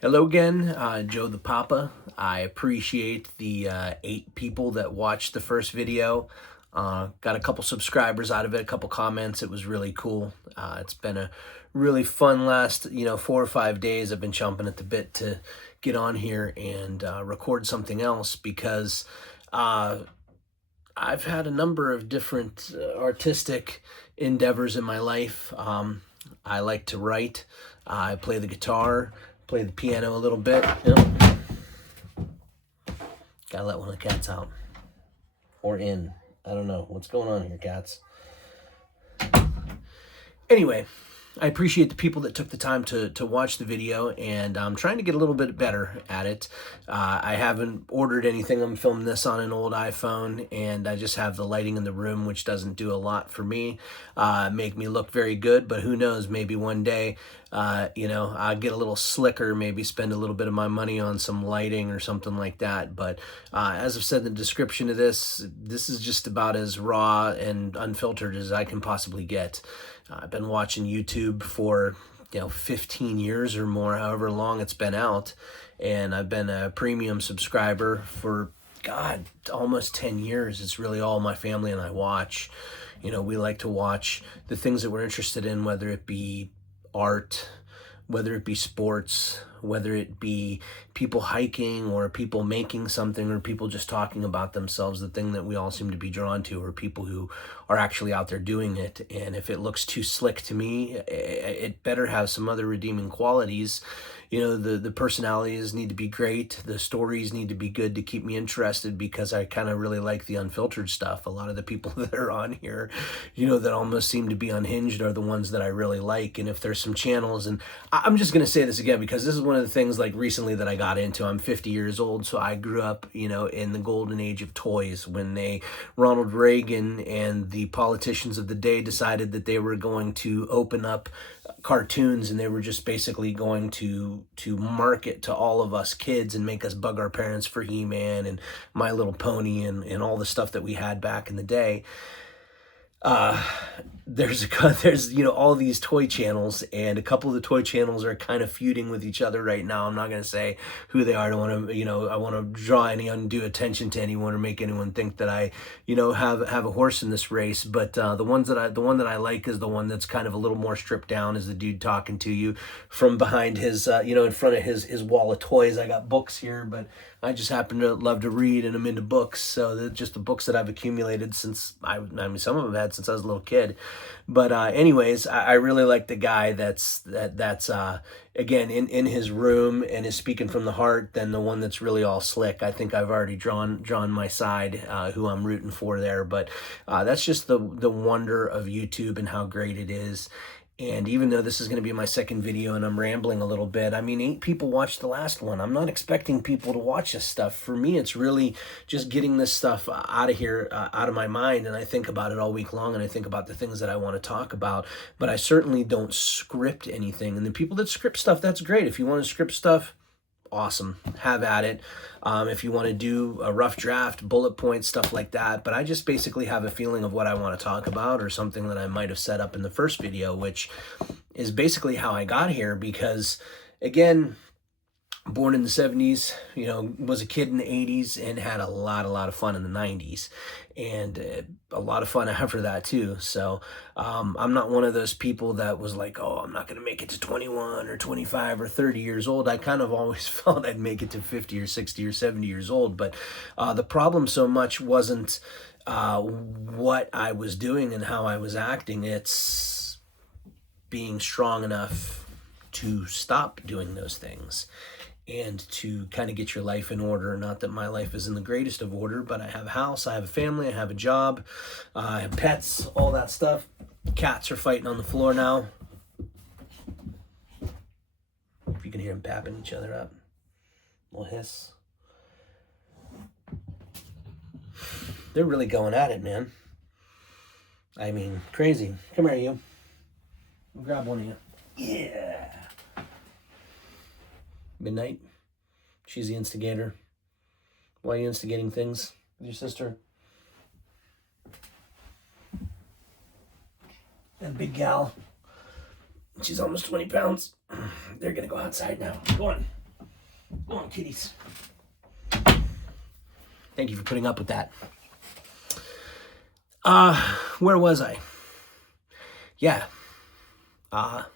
Hello again, Joe the Papa. I appreciate the 8 people that watched the first video. Got a couple subscribers out of it, a couple comments. It was really cool. It's been a really fun last, 4 or 5 days. I've been chomping at the bit to get on here and record something else because I've had a number of different artistic endeavors in my life. I like to write. I play the guitar, play the piano a little bit. Gotta let one of the cats out. Or in. I don't know. What's going on here, cats? Anyway, I appreciate the people that took the time to watch the video, and I'm trying to get a little bit better at it. I haven't ordered anything. I'm filming this on an old iPhone, and I just have the lighting in the room, which doesn't do a lot for me, make me look very good, but who knows, maybe one day, I'll get a little slicker, maybe spend a little bit of my money on some lighting or something like that. But as I've said in the description of this is just about as raw and unfiltered as I can possibly get. I've been watching YouTube for 15 years or more, however long it's been out, and I've been a premium subscriber for almost 10 years. It's really all my family and I watch. We like to watch the things that we're interested in, whether it be art, whether it be sports, whether it be people hiking or people making something or people just talking about themselves. The thing that we all seem to be drawn to are people who are actually out there doing it. And if it looks too slick to me, it better have some other redeeming qualities. The personalities need to be great. The stories need to be good to keep me interested, because I kind of really like the unfiltered stuff. A lot of the people that are on here, that almost seem to be unhinged are the ones that I really like. And if there's some channels, and I'm just going to say this again, because this is one of the things like recently that I got into. I'm 50 years old, so I grew up, in the golden age of toys when Ronald Reagan and the politicians of the day decided that they were going to open up cartoons, and they were just basically going to market to all of us kids and make us bug our parents for He-Man and My Little Pony and all the stuff that we had back in the day. There's all these toy channels, and a couple of the toy channels are kind of feuding with each other right now. I'm not going to say who they are. I don't want to, I want to draw any undue attention to anyone or make anyone think that I, have a horse in this race. But the one that I like is the one that's kind of a little more stripped down, is the dude talking to you from behind his, in front of his wall of toys. I got books here, but I just happen to love to read, and I'm into books. So they're just the books that I've accumulated since some of them I've had since I was a little kid. But anyways, I really like the guy that's again in his room and is speaking from the heart, than the one that's really all slick. I think I've already drawn my side, who I'm rooting for there. But that's just the wonder of YouTube and how great it is. And even though this is going to be my second video and I'm rambling a little bit, 8 people watched the last one. I'm not expecting people to watch this stuff. For me, it's really just getting this stuff out of here, out of my mind. And I think about it all week long, and I think about the things that I want to talk about. But I certainly don't script anything. And the people that script stuff, that's great. If you want to script stuff, awesome, have at it. If you want to do a rough draft, bullet points, stuff like that. But I just basically have a feeling of what I want to talk about, or something that I might have set up in the first video, which is basically how I got here. Because again, born in the 70s, was a kid in the 80s, and had a lot of fun in the 90s, and a lot of fun after that too. So I'm not one of those people that was like, oh, I'm not going to make it to 21 or 25 or 30 years old. I kind of always felt I'd make it to 50 or 60 or 70 years old. But the problem so much wasn't what I was doing and how I was acting. It's being strong enough to stop doing those things and to kind of get your life in order. Not that my life is in the greatest of order, but I have a house, I have a family, I have a job, I have pets, all that stuff. Cats are fighting on the floor now. If you can hear them papping each other up. A little hiss. They're really going at it, man. Crazy. Come here, you. I'll grab one of you. Yeah. Midnight. She's the instigator. Why are you instigating things with your sister? That big gal. She's almost 20 pounds. They're gonna go outside now. Go on. Come on, kitties. Thank you for putting up with that. Where was I? Yeah. I,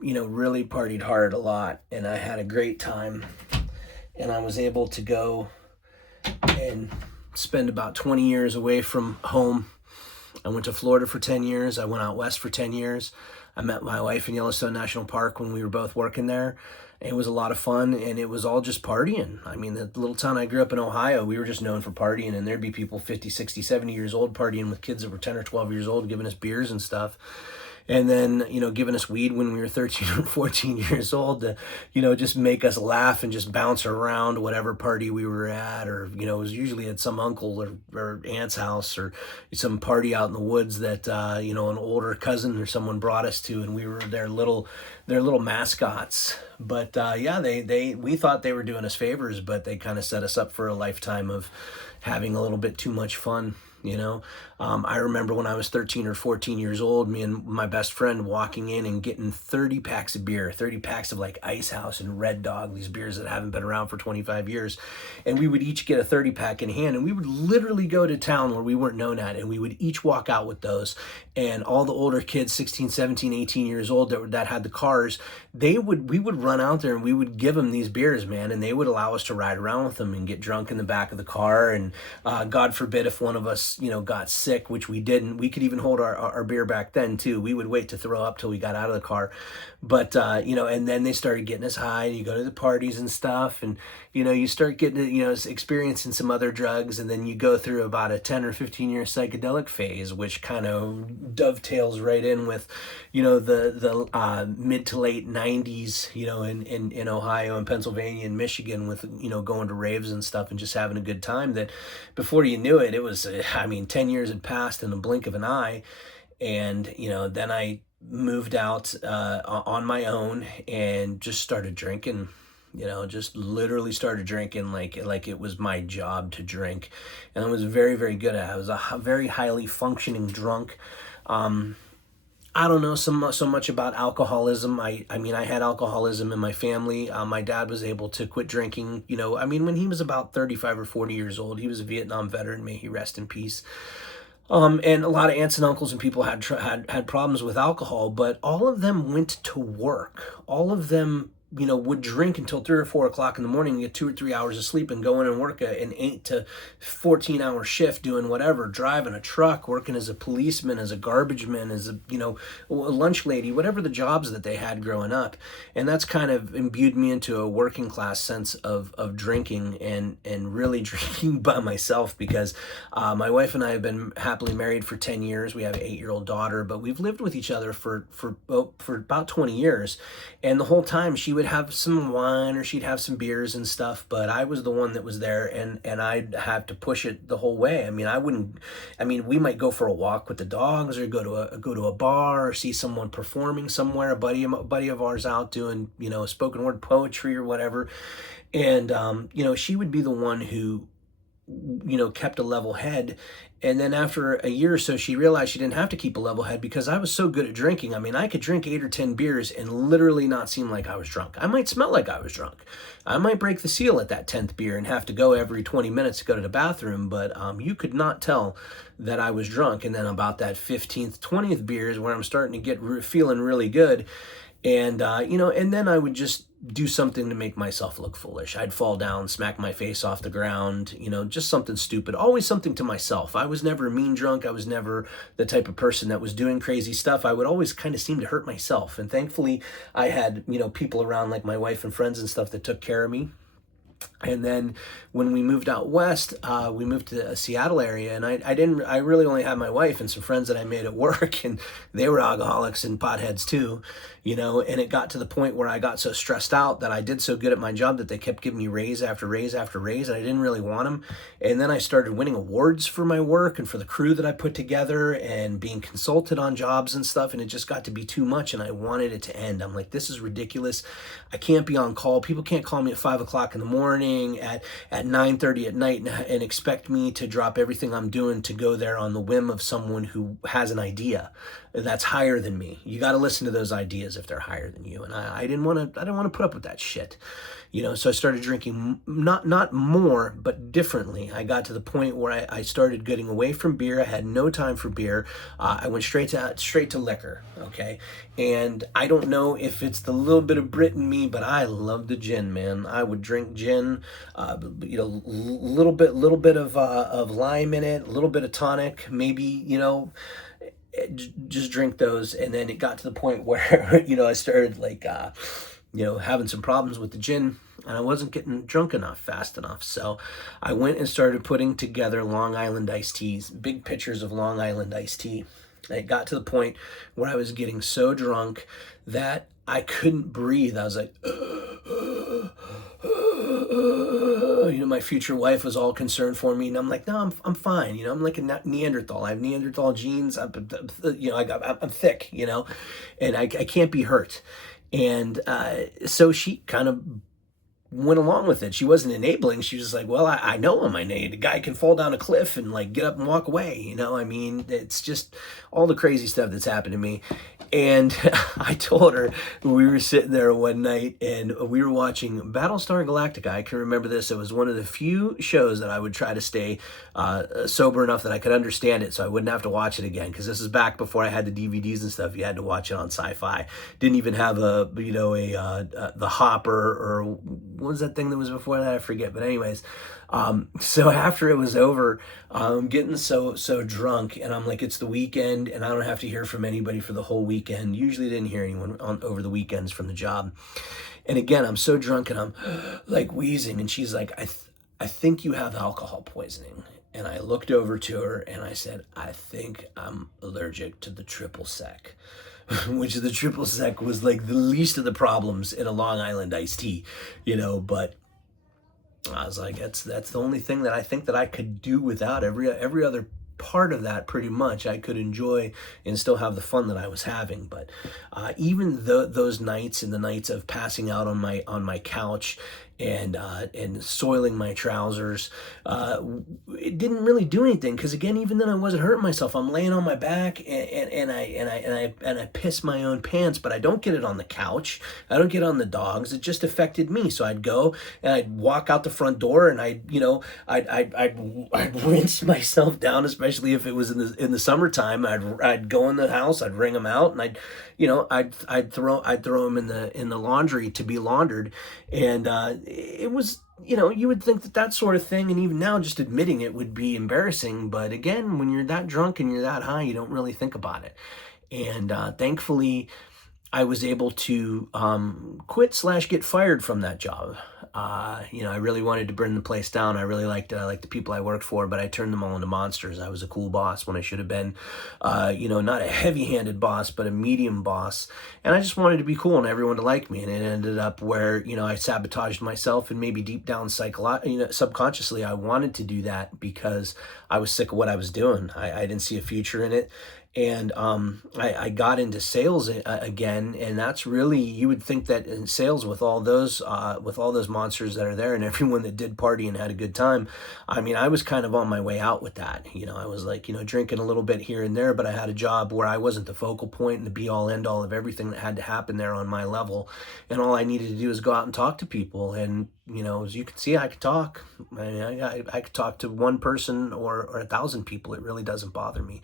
really partied hard a lot, and I had a great time, and I was able to go and spend about 20 years away from home. I went to Florida for 10 years. I went out west for 10 years. I met my wife in Yellowstone National Park when we were both working there. It was a lot of fun, and it was all just partying. I mean, the little town I grew up in, Ohio, we were just known for partying, and there'd be people 50, 60, 70 years old partying with kids that were 10 or 12 years old, giving us beers and stuff. And then, giving us weed when we were 13 or 14 years old to, just make us laugh and just bounce around whatever party we were at. Or, it was usually at some uncle or aunt's house or some party out in the woods that, an older cousin or someone brought us to, and we were their little mascots. But, we thought they were doing us favors, but they kind of set us up for a lifetime of having a little bit too much fun. I remember when I was 13 or 14 years old, me and my best friend walking in and getting 30 packs of beer, 30 packs of like Ice House and Red Dog, these beers that haven't been around for 25 years. And we would each get a 30 pack in hand, and we would literally go to town where we weren't known at, and we would each walk out with those. And all the older kids, 16, 17, 18 years old that had the cars, we would run out there and we would give them these beers, man, and they would allow us to ride around with them and get drunk in the back of the car. And God forbid if one of us, got sick, which we didn't. We could even hold our beer back then too. We would wait to throw up till we got out of the car. But, and then they started getting us high, and you go to the parties and stuff, and, you start getting, experiencing some other drugs, and then you go through about a 10 or 15 year psychedelic phase, which kind of dovetails right in with, the mid to late 90s, in Ohio and Pennsylvania and Michigan with, going to raves and stuff and just having a good time, that before you knew it, it was, 10 years had passed in the blink of an eye. And, then I moved out on my own and just started drinking, just literally started drinking like it was my job to drink. And I was very, very good at it. I was a very highly functioning drunk. I don't know so much about alcoholism. I had alcoholism in my family. My dad was able to quit drinking, when he was about 35 or 40 years old. He was a Vietnam veteran, may he rest in peace. And a lot of aunts and uncles and people had problems with alcohol, but all of them went to work. All of them, would drink until 3 or 4 o'clock in the morning and get 2 or 3 hours of sleep and go in and work an 8 to 14 hour shift doing whatever, driving a truck, working as a policeman, as a garbage man, as a lunch lady, whatever the jobs that they had growing up. And that's kind of imbued me into a working class sense of drinking and really drinking by myself, because my wife and I have been happily married for 10 years. We have an 8-year-old daughter, but we've lived with each other for about 20 years. And the whole time she would have some wine or she'd have some beers and stuff, but I was the one that was there, and I'd have to push it the whole way. We might go for a walk with the dogs or go to a bar or see someone performing somewhere, a buddy of ours out doing, spoken word poetry or whatever. And, she would be the one who, kept a level head. And then after a year or so, she realized she didn't have to keep a level head because I was so good at drinking. I could drink 8 or 10 beers and literally not seem like I was drunk. I might smell like I was drunk. I might break the seal at that 10th beer and have to go every 20 minutes to go to the bathroom, but you could not tell that I was drunk. And then about that 15th, 20th beer is where I'm starting to get feeling really good. And, and then I would just do something to make myself look foolish. I'd fall down, smack my face off the ground, just something stupid, always something to myself. I was never a mean drunk. I was never the type of person that was doing crazy stuff. I would always kind of seem to hurt myself. And thankfully I had, people around like my wife and friends and stuff that took care of me. And then when we moved out west, we moved to the Seattle area, and I really only had my wife and some friends that I made at work, and they were alcoholics and potheads too, and it got to the point where I got so stressed out that I did so good at my job that they kept giving me raise after raise after raise, and I didn't really want them. And then I started winning awards for my work and for the crew that I put together and being consulted on jobs and stuff, and it just got to be too much, and I wanted it to end. I'm like, this is ridiculous. I can't be on call. People can't call me at 5 o'clock in the morning, at 9:30 at night, and expect me to drop everything I'm doing to go there on the whim of someone who has an idea. that's higher than me. You got to listen to those ideas if they're higher than you. And I didn't want to, I didn't want to put up with that shit. So I started drinking not more, but differently. I got to the point where I started getting away from beer. I had no time for beer. I went straight to liquor. Okay, and I don't know if it's the little bit of Brit in me, but I love the gin, man. I would drink gin, little bit of lime in it, a little bit of tonic, maybe just drink those. And then it got to the point where I started like having some problems with the gin, and I wasn't getting drunk enough fast enough. So I went and started putting together Long Island iced teas, big pitchers of Long Island iced tea. And it got to the point where I was getting so drunk that I couldn't breathe. I was like, my future wife was all concerned for me, and I'm like, no, I'm fine. I'm like a Neanderthal. I have Neanderthal genes. I'm thick, and I can't be hurt. And so she kind of went along with it. She wasn't enabling. She was just like, well, I know him. The guy can fall down a cliff and like get up and walk away. It's just all the crazy stuff that's happened to me. And I told her, we were sitting there one night and we were watching Battlestar Galactica. I can remember this. It was one of the few shows that I would try to stay sober enough that I could understand it so I wouldn't have to watch it again. Because this is back before I had the DVDs and stuff. You had to watch it on Sci-Fi. Didn't even have the Hopper, or what was that thing that was before that? I forget. But anyways, so after it was over, I'm getting so drunk, and I'm like, it's the weekend, and I don't have to hear from anybody for the whole weekend. Usually didn't hear anyone over the weekends from the job. And again, I'm so drunk, and I'm like wheezing, and she's like, I think you have alcohol poisoning. And I looked over to her, and I said, I think I'm allergic to the triple sec. Which the triple sec was like the least of the problems in a Long Island iced tea, but I was like, that's the only thing that I think that I could do without. Every other part of that, pretty much, I could enjoy and still have the fun that I was having. But even those nights, and the nights of passing out on my couch and soiling my trousers, it didn't really do anything, because again, even then I wasn't hurting myself. I'm laying on my back and I piss my own pants, but I don't get it on the couch. I don't get it on the dogs. It just affected me. So I'd go and I'd walk out the front door, and I'd rinse myself down, especially if it was in the summertime. I'd go in the house, I'd wring them out, and I'd throw them in the laundry to be laundered. And it was, you would think that sort of thing, and even now just admitting it would be embarrassing. But again, when you're that drunk and you're that high, you don't really think about it. And thankfully, I was able to quit / get fired from that job. I really wanted to burn the place down. I really liked the people I worked for, but I turned them all into monsters. I was a cool boss when I should have been, not a heavy-handed boss, but a medium boss. And I just wanted to be cool and everyone to like me. And it ended up where, I sabotaged myself, and maybe deep down subconsciously, I wanted to do that because I was sick of what I was doing. I didn't see a future in it. And I got into sales again, and that's really, you would think that in sales, with all those monsters that are there and everyone that did party and had a good time, I was kind of on my way out with that. I was like, drinking a little bit here and there, but I had a job where I wasn't the focal point and the be all end all of everything that had to happen there on my level, and all I needed to do was go out and talk to people. And as you can see, I could talk. I could talk to one person or 1,000 people. It really doesn't bother me.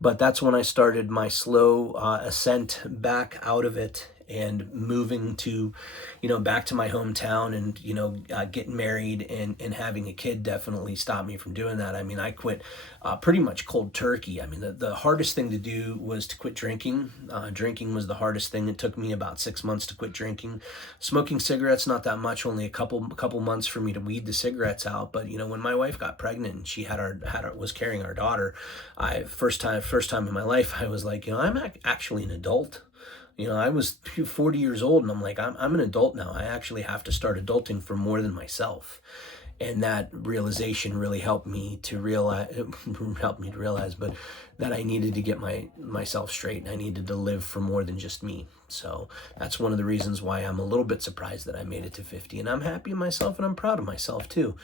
But that's when I started my slow ascent back out of it, and moving to, back to my hometown, and, getting married and having a kid definitely stopped me from doing that. I quit pretty much cold turkey. The hardest thing to do was to quit drinking. Drinking was the hardest thing. It took me about 6 months to quit drinking. Smoking cigarettes, not that much, only a couple months for me to weed the cigarettes out. But, when my wife got pregnant and she was carrying our daughter, first time in my life, I was like, I'm actually an adult. I was 40 years old, and I'm like, I'm an adult now. I actually have to start adulting for more than myself. And that realization really helped me to realize, but that I needed to get myself straight, and I needed to live for more than just me. So that's one of the reasons why I'm a little bit surprised that I made it to 50, and I'm happy in myself, and I'm proud of myself too.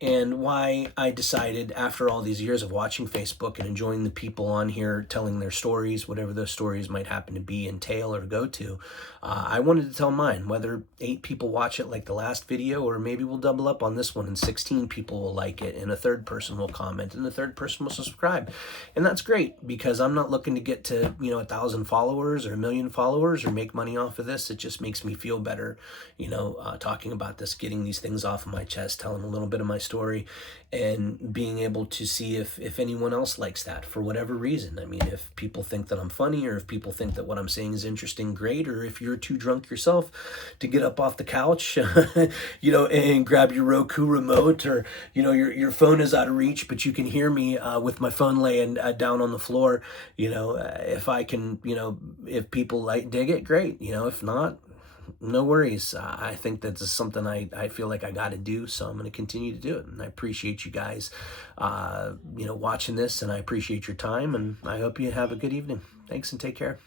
and why I decided, after all these years of watching Facebook and enjoying the people on here telling their stories, whatever those stories might happen to be, entail, or go to, I wanted to tell mine. Whether 8 people watch it like the last video, or maybe we'll double up on this one and 16 people will like it, and a third person will comment, and a third person will subscribe. And that's great, because I'm not looking to get to 1,000 followers or 1,000,000 followers or make money off of this. It just makes me feel better, talking about this, getting these things off of my chest, telling a little bit of my story, and being able to see if anyone else likes that for whatever reason. I mean, if people think that I'm funny, or if people think that what I'm saying is interesting, great. Or if you're too drunk yourself to get up off the couch, and grab your Roku remote, or your phone is out of reach, but you can hear me with my phone laying down on the floor. If I can, if people dig it, great. If not, no worries. I think that's something I feel like I got to do, so I'm going to continue to do it. And I appreciate you guys, watching this, and I appreciate your time, and I hope you have a good evening. Thanks, and take care.